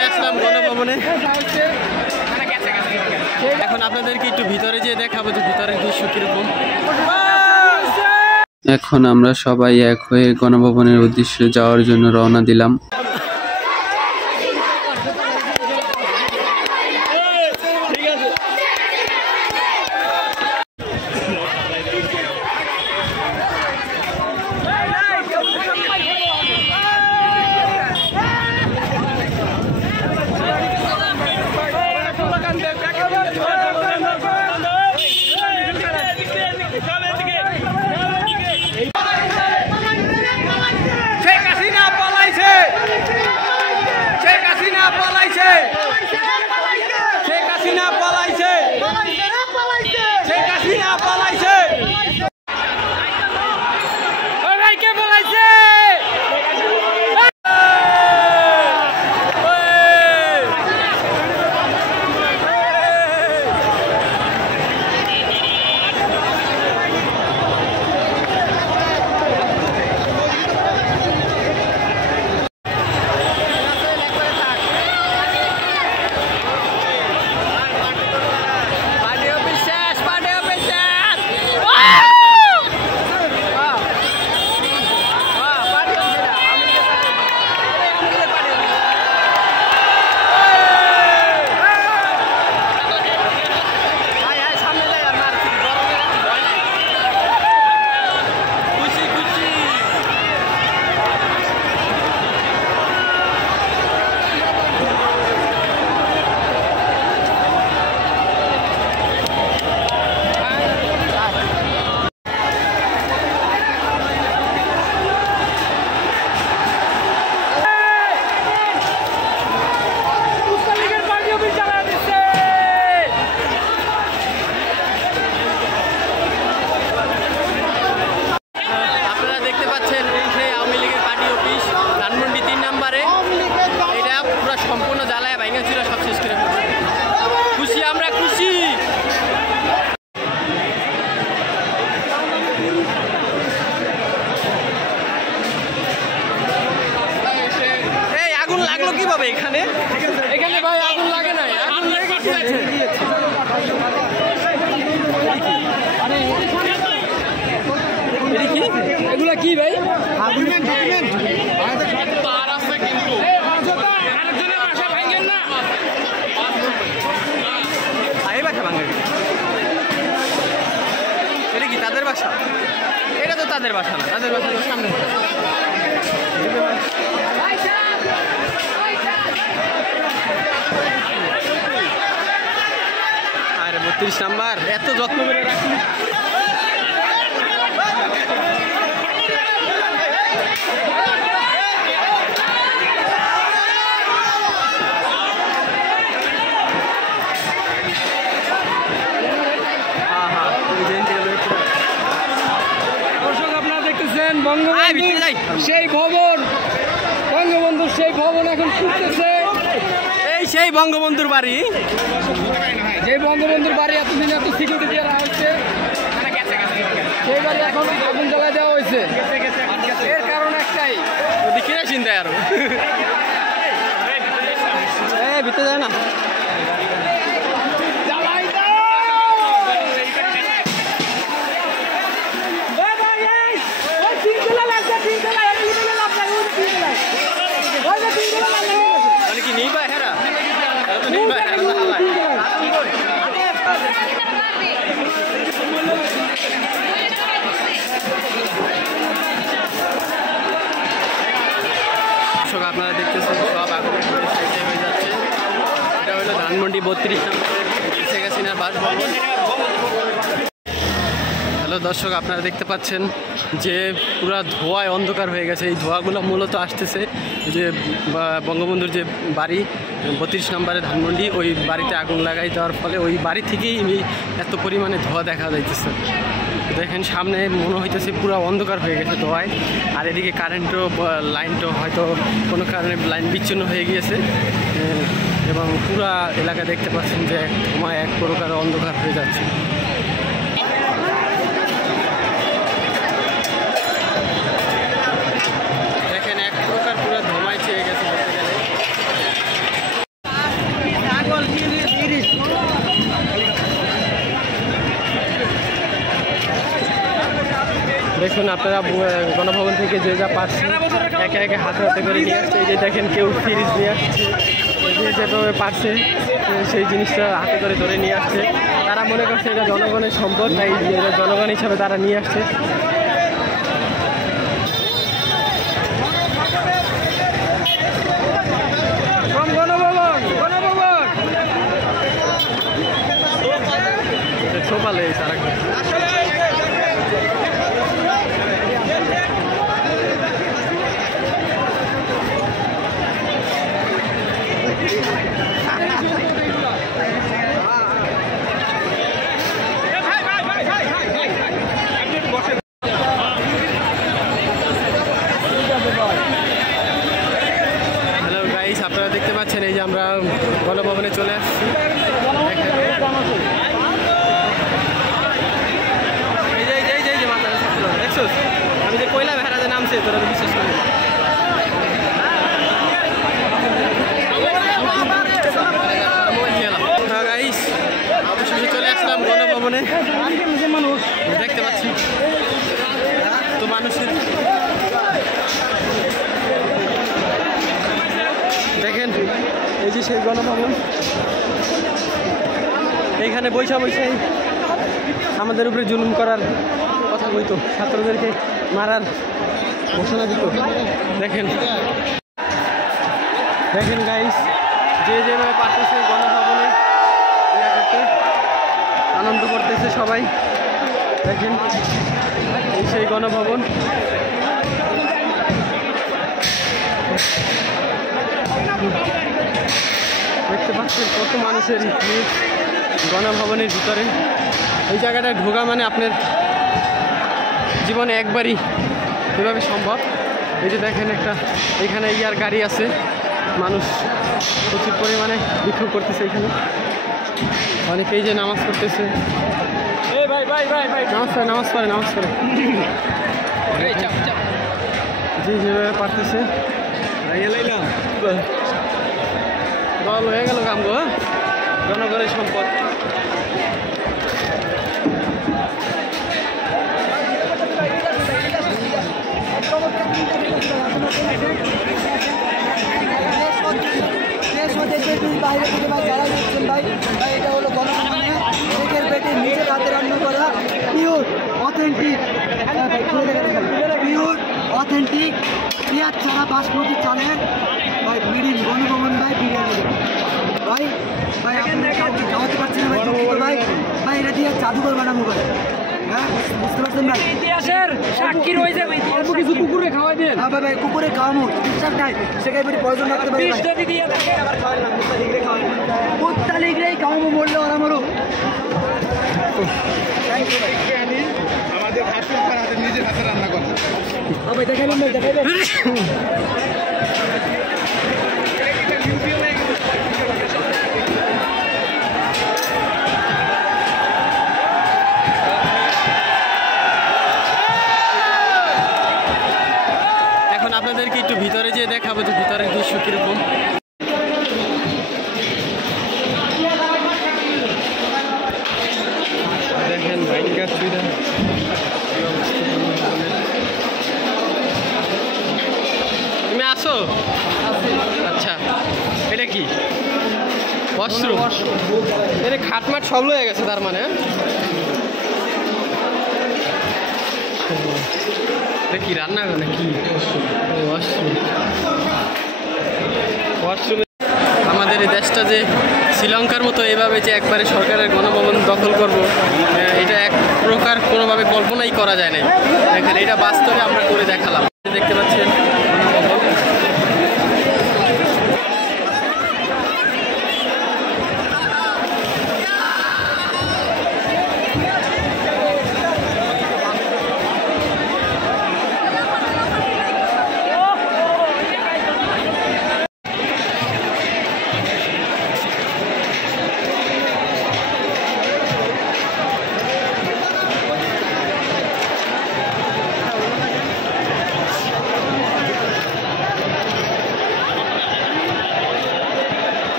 চলে আসলাম গণভবনে। এখন আপনাদেরকে একটু ভিতরে যেয়ে দেখাবো যে ভিতরের দৃশ্য কিরকম। এখন আমরা সবাই এক হয়ে গণভবনের উদ্দেশ্যে যাওয়ার জন্য রওনা দিলাম। এখানে এখানে ভাই আগুন লাগে নাই, আগুন লেগে গেছে। এগুলা কি ভাই? তার আছে কিন্তু এটা কি তাদের বাসা? এটা তো তাদের বাসা না, তাদের বাসা তো সামনে। 32 নাম্বার এত যত্ন করে রাখি। দর্শক আপনারা দেখতেছেন বঙ্গবন্ধু সেই ভবন, বঙ্গবন্ধুর সেই ভবন এখন খুঁজতেছে। এই সেই বঙ্গবন্ধুর বাড়ি, যে বঙ্গবন্ধুর বাড়ি এতদিন এত সিকিউরিটি দেওয়া হচ্ছে, সেই বাড়ি এখন আগুন জ্বালায় দেওয়া হয়েছে। এর কারণ একটাই, ওদিকে চিন্তায় আরো ভিতরে যায় না। কি নেই ভাই? হেরা নেই ভাই। আপনারা দেখতেছেন সব আগুন হয়ে যাচ্ছে। এটা হলো ধানমন্ডি 32 নম্বরের শেখ হাসিনার বাসভবন। হ্যালো দর্শক, আপনারা দেখতে পাচ্ছেন যে পুরা ধোঁয়ায় অন্ধকার হয়ে গেছে। এই ধোঁয়াগুলো মূলত আসতেছে যে বঙ্গবন্ধুর যে বাড়ি 32 নম্বরে ধানমন্ডি, ওই বাড়িতে আগুন লাগাই দেওয়ার ফলে ওই বাড়ি থেকেই এত পরিমাণে ধোঁয়া দেখা যাইতেছে। দেখেন সামনে মনে হইতেছে পুরো অন্ধকার হয়ে গেছে ধোঁয়ায়। আর এদিকে কারেন্টও লাইনটা হয়তো কোনো কারণে লাইন বিচ্ছিন্ন হয়ে গিয়েছে এবং পুরা এলাকা দেখতে পাচ্ছেন যে ধোঁয়ায় এক প্রকার অন্ধকার হয়ে যাচ্ছে। দেখেন এক প্রকার পুরো ধোঁয়ায় চেয়ে গেছে বলতে গেলে। দেখুন আপনারা গণভবন থেকে যে যা পাচ্ছে একে একে হাতে হাতে করে নিয়ে আসছে। এই যে দেখেন কেউ ফ্রিজ নিয়ে আসছে, যে যেভাবে পারছে সেই জিনিসটা হাতে করে ধরে নিয়ে আসছে। তারা মনে করছে এটা জনগণের সম্পদ, তাই জনগণ হিসাবে তারা নিয়ে আসছে। সোফা লেগে সারা হ্যালো গাইস, আপনারা দেখতে পাচ্ছেন এই যে আমরা গণভবনে চলে আসছি। আমি যে কইলাম হেরাতে নামছে তোরা তো বিশ্বাস করি। গাইস অবশেষে চলে আসলাম গণভবনে। দেখতে পাচ্ছি তো মানুষের, দেখেন এই যে সেই গণভবন। এইখানে বৈশা বৈশাই আমাদের উপরে জুলুম করার কথা বলতো, ছাত্রদেরকে মারার ঘোষণা দিত। দেখেন দেখেন গাইস, যে যেভাবে পারতেছে গণভবনে করতে আনন্দ করতেছে সবাই। দেখেন এই সেই গণভবন। দেখতে পাচ্ছেন কত মানুষের ভিড় গণভবনের ভিতরে। এই জায়গাটা ঢোকা মানে আপনার জীবনে একবারই এভাবে সম্ভব। এই যে দেখেন একটা এখানে ইয়ার গাড়ি আছে, মানুষ প্রচুর পরিমাণে বিক্ষোভ করতেছে। এখানে অনেকেই যে নামাজ পড়তেছে, নামাজ পড়ে যে যেভাবে পারতেছে। বল হয়ে গেল কাম গো, জনগণের সম্পদ। বাইরে থেকে ভাই যারা দেখছেন ভাই, এটা হলো গণভবনের পেটে নিচে হাতে রান্না করা পিওর অথেন্টিক পেঁয়াজ ছাড়া বাসমতি চালের ভাই বিরিয়ানি গণভবন ভাই বিরিয়ানি ভাই ভাই আপনারা কাউকে খাওয়াতে পারছেন ভাই, ভাই ভাই এটা দিয়ে জাদুঘর বানাবো ভাই। হ্যাঁ বুঝতে পারছেন ভাই, ইতিহাসের সাক্ষী রয়েছে। অল্প কিছু কুকুরে খাওয়াই দেন। হ্যাঁ ভাই কুকুরে খাওয়াবো, বিশ্বাস নাই সেখানে পয়জন রাখতে পারি যদি দিয়ে থাকে আবার প্রত্যালিগ্রেই খাওয়াবো, মরলে ওরা মরো। আমাদের হাতে নিজের হাতে রান্না করা। ভাই দেখাইলাম ভাই, দেখাইলাম। এখন আপনাদেরকে একটু ভিতরে যেয়ে দেখাবো যে ভিতরের দৃশ্য কিরকম। দেখেন ভাইকা সুবিধা। তুমি আসো? আচ্ছা, এটা কি ওয়াশরুম? এটা খাটমাট সব হয়ে গেছে তার মানে। এটা কি রান্না করে নাকি? ওয়াশরুম। আমাদের এই দেশটা যে শ্রীলঙ্কার মতো এভাবে যে একবারে সরকারের গণভবন দখল করব, এটা এক প্রকার কোনোভাবে কল্পনাই করা যায় না। দেখেন এটা বাস্তবে আমরা করে দেখালাম। দেখতে পাচ্ছেন